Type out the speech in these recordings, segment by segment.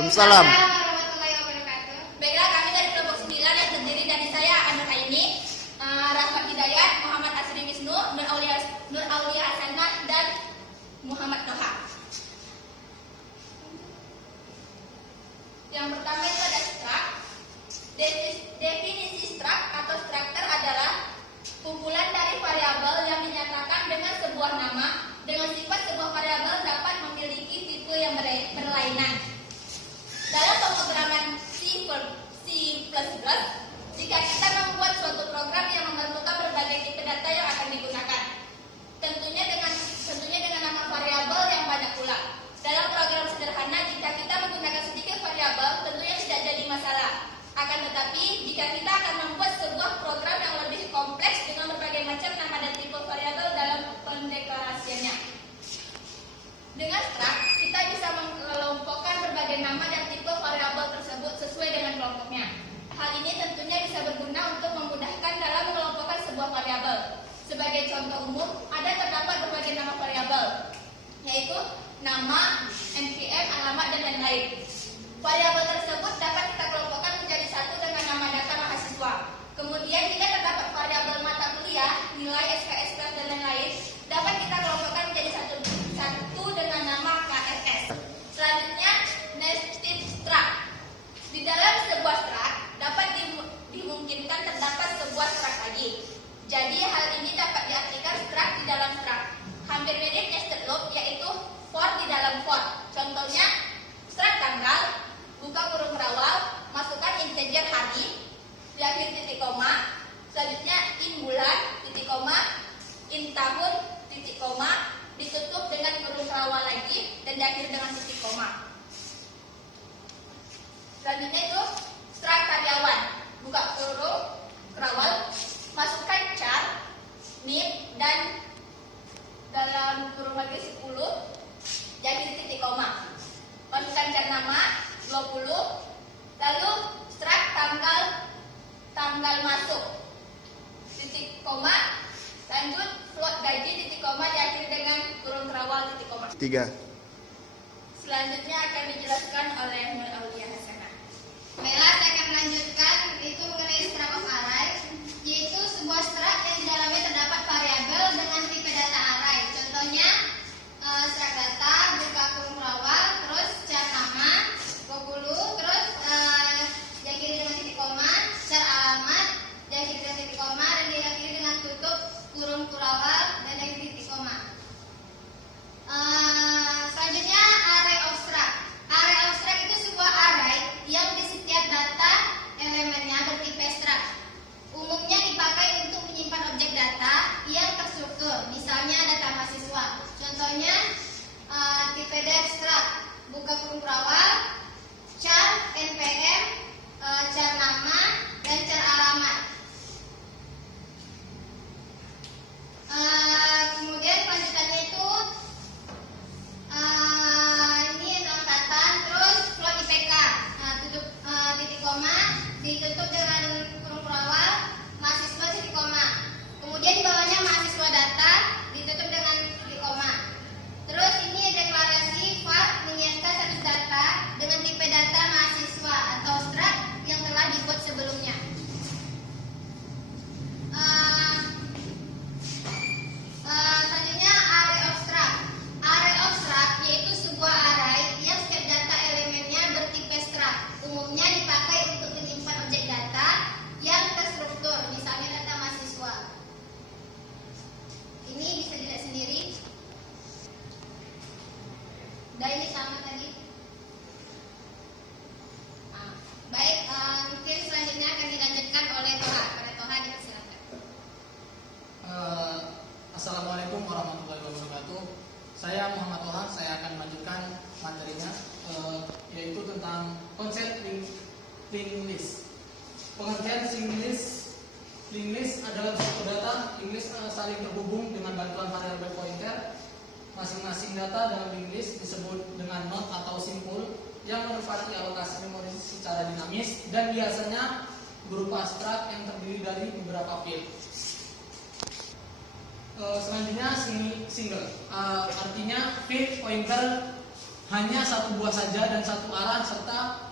Waalaikumsalam warahmatullahi wabarakatuh. Baiklah, kami dari kelompok 9 yang terdiri dari saya, Anur Aini, Rahmat Hidayat, Muhammad Asri Wisnu, Nur Aulia Hasanah, dan Muhammad Toha. Yang pertama itu ada struct. Definisi struct atau structure adalah kumpulan dari variabel yang dinyatakan dengan sebuah nama. Dengan sifat sebuah variabel dapat memiliki tipe yang berlainan. Dalam pemrograman C++, jika kita membuat suatu program yang memerlukan berbagai tipe data yang akan digunakan, tentunya dengan nama variabel yang banyak pula. Dalam program sederhana, jika kita menggunakan sedikit variabel, tentunya tidak jadi masalah. Akan tetapi, jika kita akan membuat sebuah program yang lebih kompleks dengan berbagai macam nama dan tipe variabel dalam pendeklarasiannya. Dengan struct, kita bisa mengelompokkan berbagai nama dan tipe variabel tersebut sesuai dengan kelompoknya. Hal ini tentunya bisa berguna untuk memudahkan dalam mengelompokkan sebuah variabel. Sebagai contoh umum, terdapat berbagai nama variabel, yaitu nama, NPM, alamat, dan lain-lain. Variabel tersebut dapat kita kelompokkan menjadi satu dengan nama data mahasiswa. Kemudian jika terdapat variabel mata kuliah, nilai, SKS, dan lain-lain, dapat kita kelompokkan menjadi satu dengan nama KSS. Selanjutnya, nested struct. Di dalam sebuah struct dapat dimungkinkan terdapat sebuah struct lagi. Jadi hal ini dapat diartikan struct di dalam struct. Hampir mirip nested loop, yaitu for di dalam for. Contohnya, struct tanggal, buka kurung berawal, masukkan integer hari, di akhir titik koma. Selanjutnya in bulan, titik koma, in tahun, titik koma, ditutup dengan kurung berawal lagi, dan diakhiri dengan titik koma. Selanjutnya itu struct karyawan, buka kurung berawal, masukkan char, name, dan dalam kurung lagi 10, diakhiri titik koma. Masukkan char nama 20, lalu struct tanggal masuk, titik koma, lanjut float gaji, titik koma, diakhiri dengan kurung kerawal, titik koma. 3. Selanjutnya akan dijelaskan oleh Nur Aulia Hasanah. Baiklah, saya akan melanjutkan itu mengenai struct of array, yaitu sebuah struct yang di dalamnya terdapat variabel dengan tipe data array. Contohnya struct data, buka kurung kerawal, terus char nama 20, terus diakhiri dengan titik koma, char alamat, diakhiri dengan titik koma, dan diakhiri dengan tutup kurung kerawal, dan diakhiri titik koma. Selanjutnya array of struct. Array of struct itu sebuah array yang di setiap data elemennya bertipe struct. Umumnya dipakai untuk menyimpan objek data yang terstruktur, misalnya data mahasiswa. Contohnya tipe def struct, buka kurung kerawal, char npm, char nama, dan char alamat. Kemudian lanjutannya itu ini angkatan, terus float IPK, tutup titik koma, ditutup dengan kurung kerawal, mahasiswa titik koma. Kemudian di bawahnya mahasiswa data, ditutup dengan titik koma. Terus ini deklarasi var menyiapkan status data dengan tipe data mahasiswa atau struct yang telah dibuat sebelumnya. Selanjutnya array of struct. Array of struct yaitu sebuah array yang setiap data elemennya bertipe struct. Umumnya dipakai untuk menyimpan objek data yang terstruktur, misalnya data mahasiswa. Ini bisa dilihat sendiri. Dan ini sama tadi. Baik, mungkin selanjutnya akan dilanjutkan oleh Toha. Pada Toha dipersilakan. Assalamualaikum warahmatullahi wabarakatuh. Saya Muhammad Toha. Saya akan melanjutkan materinya, yaitu tentang konsep linked list. Pengertian linked list adalah suatu data linked list saling terhubung dengan bantuan variabel pointer. Masing-masing data dalam linked list disebut dengan node atau simpul yang menempati alokasi memori secara dinamis dan biasanya berupa struct yang terdiri dari beberapa field. Selanjutnya single, artinya field pointer hanya satu buah saja dan satu arah, serta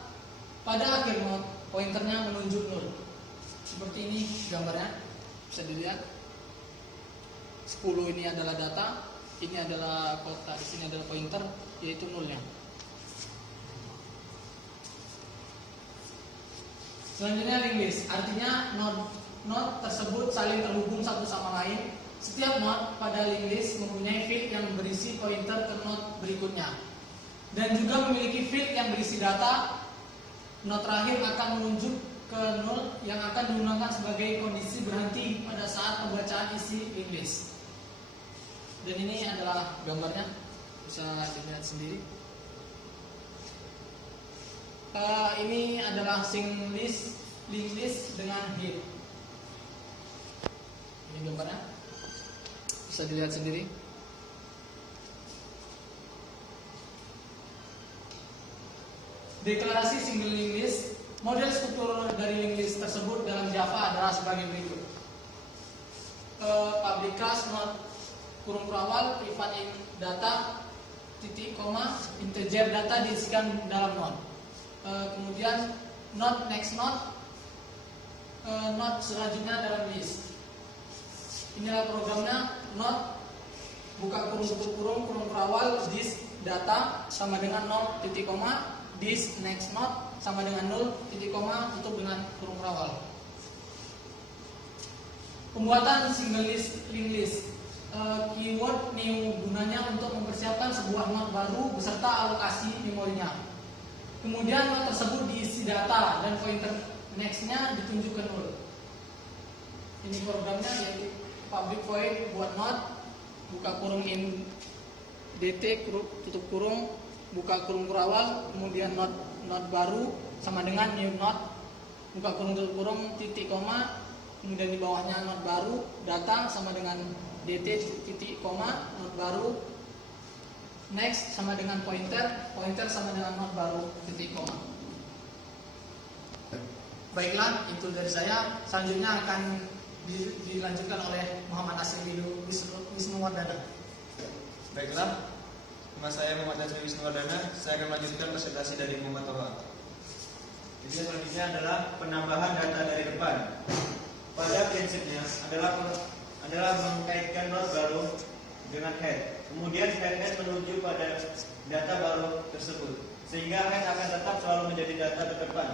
pada akhir not pointernya menunjuk 0. Seperti ini gambarnya, bisa dilihat. 10 ini adalah data, ini adalah kota, di sini adalah pointer, yaitu 0-nya. Selanjutnya link list, artinya node tersebut saling terhubung satu sama lain. Setiap node pada link list mempunyai field yang berisi pointer ke node berikutnya, dan juga memiliki field yang berisi data. Node terakhir akan menunjuk ke 0 yang akan digunakan sebagai kondisi berhenti pada saat pembacaan isi link list. Dan ini adalah gambarnya, bisa dilihat sendiri. Ini adalah link list dengan heap. Ini gambarnya, bisa dilihat sendiri. Deklarasi single link list. Model struktur dari link list tersebut dalam Java adalah sebagai berikut. Public class node kurung awal private in data titik koma integer data diisikan dalam node. Kemudian node next node node selanjutnya dalam list. Inilah programnya. Node buka kurung tutup kurung awal this data sama dengan 0 titik koma this next node sama dengan 0 titik koma tutup dengan kurung awal. Pembuatan single list link list. Keyword new gunanya untuk mempersiapkan sebuah node baru beserta alokasi memorinya. Kemudian node tersebut diisi data dan pointer next-nya ditunjuk ke 0. Ini programnya, yaitu public void buat node buka kurung in dt tutup kurung buka kurung awal, kemudian node baru sama dengan new node buka kurung tutup kurung titik koma, kemudian di bawahnya node baru data sama dengan dt titik koma node baru next sama dengan pointer sama dengan node baru titik koma. Baiklah, itu dari saya. Selanjutnya akan dilanjutkan oleh Muhammad Nasir Wisnuwardana. Baiklah, nama saya Muhammad Nasir Wisnuwardana. Saya akan melanjutkan presentasi dari Muhammad Toha. Jadi selanjutnya adalah penambahan data dari depan. Pada prinsipnya adalah mengkaitkan node baru dengan head. Kemudian head menuju pada data baru tersebut, sehingga head akan tetap selalu menjadi data terdepan.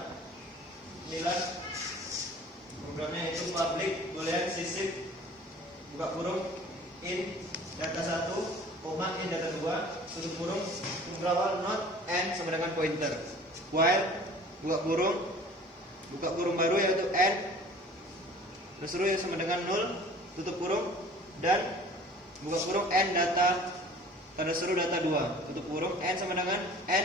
Inilah programnya, yaitu public boolean sysib buka kurung in data 1, in data 2 tutup kurung awal not n sama dengan pointer, while buka kurung baru yaitu n seru yang sama dengan 0 tutup kurung, dan buka kurung n data tanda seru data 2 tutup kurung n sama dengan n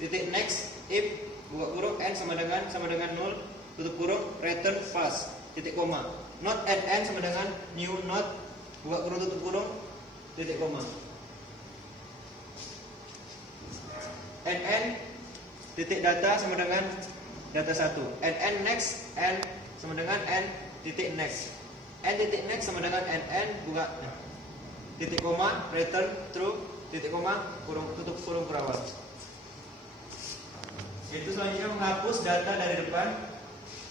titik next if buka kurung n sama dengan 0 tutup kurung return false titik koma not n sama dengan new not buka kurung tutup kurung titik koma n titik data sama dengan data 1 n next n sama dengan n titik next sama dengan n buka titik koma return true titik koma kurung tutup kurung awal. Itu selanjutnya menghapus data dari depan.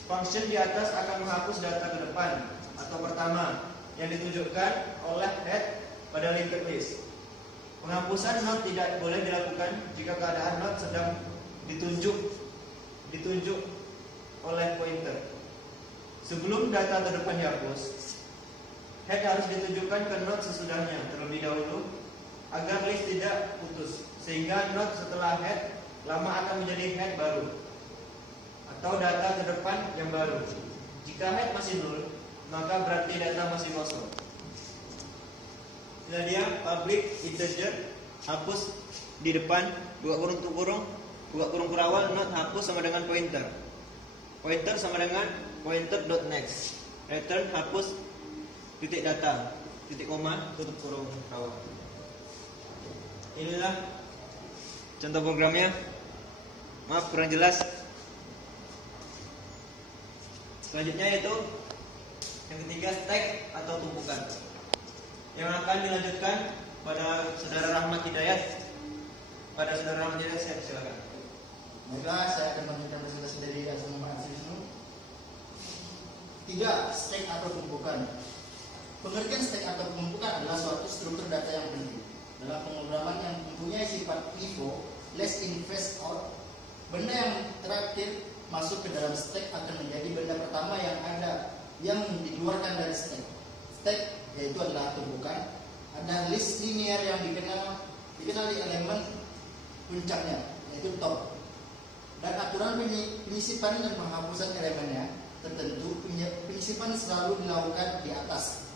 Function di atas akan menghapus data ke depan atau pertama yang ditunjukkan oleh head pada linked list. Penghapusan node tidak boleh dilakukan jika keadaan node sedang ditunjuk oleh pointer. Sebelum data terdepan dihapus, head harus ditunjukkan ke node sesudahnya terlebih dahulu agar list tidak putus, sehingga node setelah head lama akan menjadi head baru atau data terdepan yang baru. Jika head masih 0, maka berarti data masih kosong. Nah, dia public integer hapus di depan buka kurung awal not hapus sama dengan pointer sama dengan pointer.next return hapus titik data titik koma tutup kurung awal. Inilah contoh programnya. Maaf kurang jelas. Selanjutnya yaitu yang ketiga, stack atau tumpukan, yang akan dilanjutkan pada saudara Rahmat Hidayat Pada saudara menjadi silakan. Baiklah, saya akan melanjutkan presentasi dari atas nama Pak Wisnu. 3. Stack atau tumpukan. Pengertian stack atau tumpukan adalah suatu struktur data yang penting dalam pemrograman yang mempunyai sifat FIFO, last in first out. Benda yang terakhir masuk ke dalam stack akan menjadi benda pertama yang ada yang dikeluarkan dari stack. Stack yaitu adalah tumpukan. Ada list linear yang dikenali elemen puncaknya yaitu top. Dan aturan penyisipan dan penghapusan elemennya tertentu. Penyisipan selalu dilakukan di atas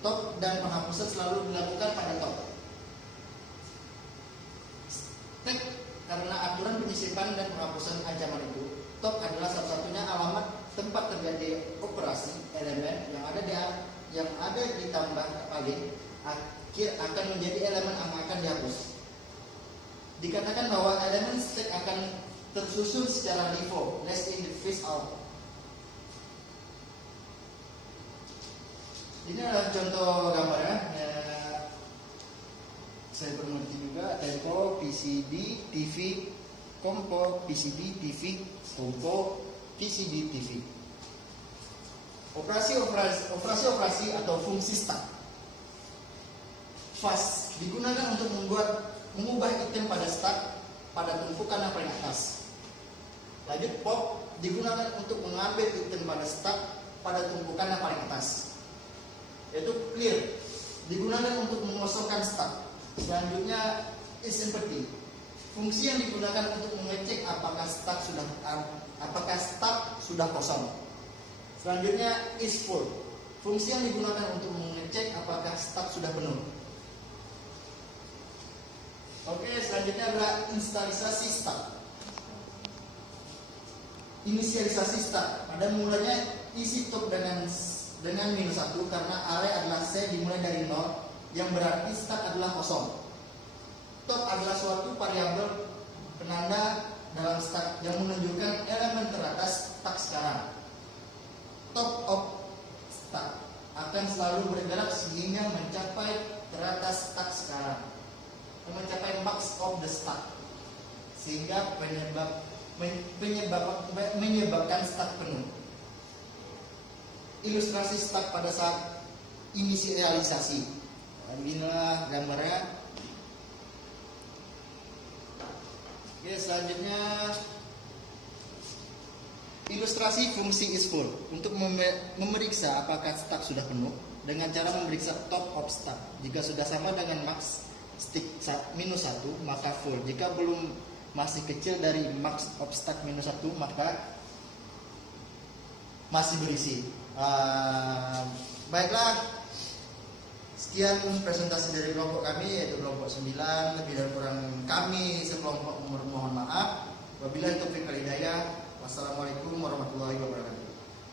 top dan penghapusan selalu dilakukan pada top. Stack karena aturan penyisipan dan penghapusan ancaman itu, top adalah satu-satunya alamat tempat terjadi operasi elemen yang ada ditambah paling akhir akan menjadi elemen yang akan dihapus. Dikatakan bahwa elemen stack akan tersusun secara LIFO, last in the first out. Ini adalah contoh gambarnya. Saya bermengerti juga tempo, PCB, TV, kompo, PCB, TV, kompo, PCB, TV. Operasi atau fungsi stack. Fast digunakan untuk mengubah item pada stack pada tumpukan yang paling atas. Lanjut, pop digunakan untuk mengambil item pada stack pada tumpukan yang paling atas. Yaitu clear digunakan untuk mengosongkan stack. Selanjutnya is empty. Fungsi yang digunakan untuk mengecek apakah stack sudah kosong. Selanjutnya is full. Fungsi yang digunakan untuk mengecek apakah stack sudah penuh. Oke, selanjutnya adalah inisialisasi stack. Inisialisasi stack. Pada mulanya isi top dengan -1 karena array adalah C dimulai dari 0 yang berarti stack adalah kosong. Top adalah suatu variabel penanda dalam stack yang menunjukkan elemen teratas stack sekarang. Top of stack akan selalu bergerak sehingga mencapai teratas stack sekarang, mencapai max of the stack, sehingga menyebabkan stack penuh. Ilustrasi stack pada saat inisialisasi. Inilah gambarnya. Oke, selanjutnya ilustrasi fungsi is full untuk memeriksa apakah stack sudah penuh dengan cara memeriksa top of stack. Jika sudah sama dengan max stick -1 maka full. Jika belum masih kecil dari max of stack -1 maka masih berisi. Baiklah, sekian presentasi dari kelompok kami yaitu kelompok 9. Lebih dan kurang kami sekelompok mohon maaf. Wabillahi taufiq wal hidayah. Wassalamualaikum warahmatullahi wabarakatuh.